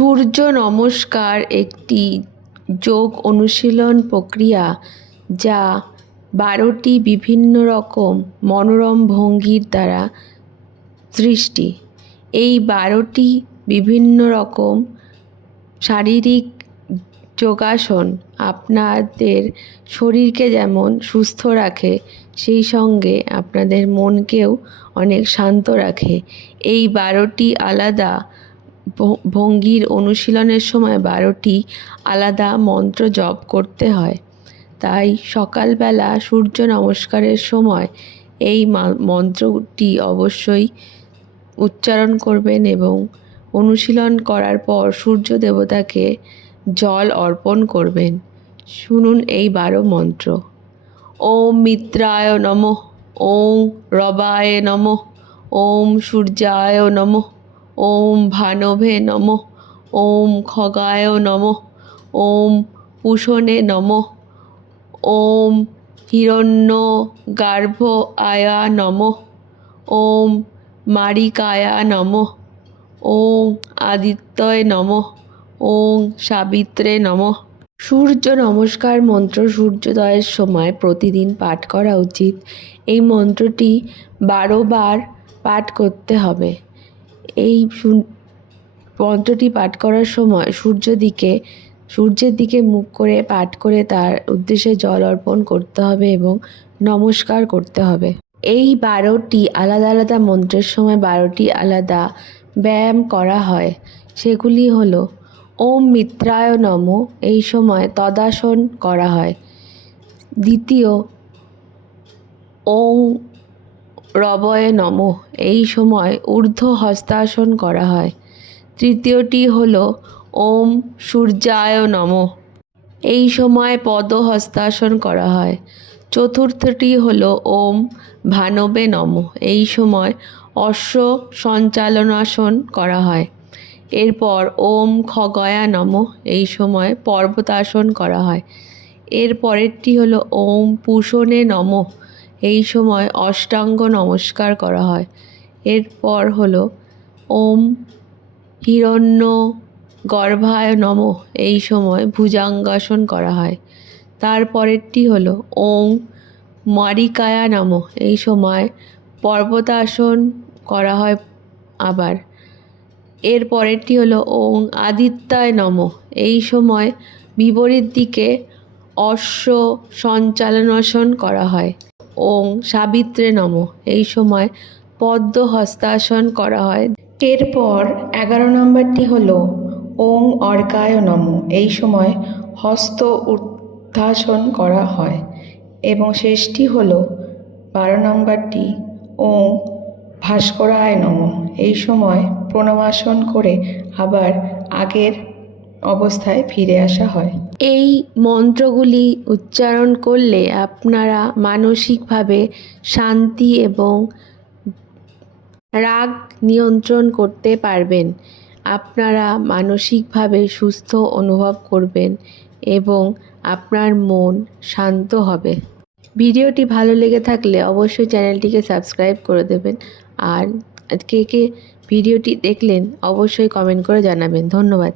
সূর্য নমস্কার একটি যোগ অনুশীলন প্রক্রিয়া যা বারোটি বিভিন্ন রকম মনোরম ভঙ্গির দ্বারা সৃষ্টি। এই বারোটি বিভিন্ন রকম শারীরিক যোগাসন আপনাদের শরীরকে যেমন সুস্থ রাখে, সেই সঙ্গে আপনাদের মনকেও অনেক শান্ত রাখে। এই বারোটি আলাদা ভঙ্গির অনুশীলনের সময় বারোটি আলাদা মন্ত্র জপ করতে হয়। তাই সকালবেলা সূর্য নমস্কারের সময় এই মন্ত্রটি অবশ্যই উচ্চারণ করবেন এবং অনুশীলন করার পর সূর্য দেবতাকে জল অর্পণ করবেন। শুনুন এই বারো মন্ত্র। ওম মিত্রায় নমঃ, ওম রবায় নমঃ, ওম সূর্যায় নমঃ। ওম ভানভে নমঃ। ওম খগায় নমঃ। ওম পুষণে নমঃ। ওম হিরণ্য গার্ভ আয়া নমঃ। ওম মারিকায়া নমঃ। ওম আদিত্যয় নমঃ। ওম সাবিত্রে নমঃ। সূর্য নমস্কার মন্ত্র সূর্যোদয়ের সময় প্রতিদিন পাঠ করা উচিত। এই মন্ত্রটি বারো বার পাঠ করতে হবে। এই মন্ত্রটি পাঠ করার সময় সূর্য দিকে সূর্যের দিকে মুখ করে পাঠ করে তার উদ্দেশ্যে জল অর্পণ করতে হবে এবং নমস্কার করতে হবে। এই বারোটি আলাদা আলাদা মন্ত্রের সময় বারোটি আলাদা ব্যায়াম করা হয়। সেগুলি হলো, ওম মিত্রায় নম, এই সময় তদাসন করা হয়। দ্বিতীয় ওম রবয়ে নম। এই সময় ঊর্ধ্ব হস্তাসন করা হয়। তৃতীয়টি হল, ওম সূর্যায় নম। এই সময় পদ হস্তাসন করা হয়। চতুর্থটি হল, ওম ভানবে নম। এই সময় অশ্ব সঞ্চালনাসন করা হয়। এরপর ওম খগয়া নম। এই সময় পর্বতাসন করা হয়। এর পরেরটি হলো, ওম পুষণে নম। এই সময় অষ্টাঙ্গ নমস্কার করা হয়। এরপর হলো, ওম হিরণ্য গর্ভায় নম। এই সময় ভুজাঙ্গাসন করা হয়। তারপরেরটি হলো ওম মারিকায়া নম। এই সময় পর্বতাসন করা হয় আবার। এর পরেরটি হলো, ওং আদিত্যায় নম। এই সময় বিপরীত দিকে অশ্ব সঞ্চালনাসন করা হয়। ওং সাবিত্রে নম। এই সময় পদ্ম হস্তাসন করা হয়। এরপর এগারো নম্বরটি হলো ওং অর্কায় নম। এই সময় হস্ত উত্থাসন করা হয় এবং শেষটি হলো বারো নম্বরটি ওং ভাস্করায় নম। এই সময় প্রণামাসন করে আবার আগের অবস্থায় ফিরে আসা হয়। এই মন্ত্রগুলি উচ্চারণ করলে আপনারা মানসিকভাবে শান্তি এবং রাগ নিয়ন্ত্রণ করতে পারবেন। আপনারা মানসিকভাবে সুস্থ অনুভব করবেন এবং আপনার মন শান্ত হবে। ভিডিওটি ভালো লেগে থাকলে অবশ্যই চ্যানেলটিকে সাবস্ক্রাইব করে দেবেন আর কে কে ভিডিওটি দেখলেন অবশ্যই কমেন্ট করে জানাবেন। ধন্যবাদ।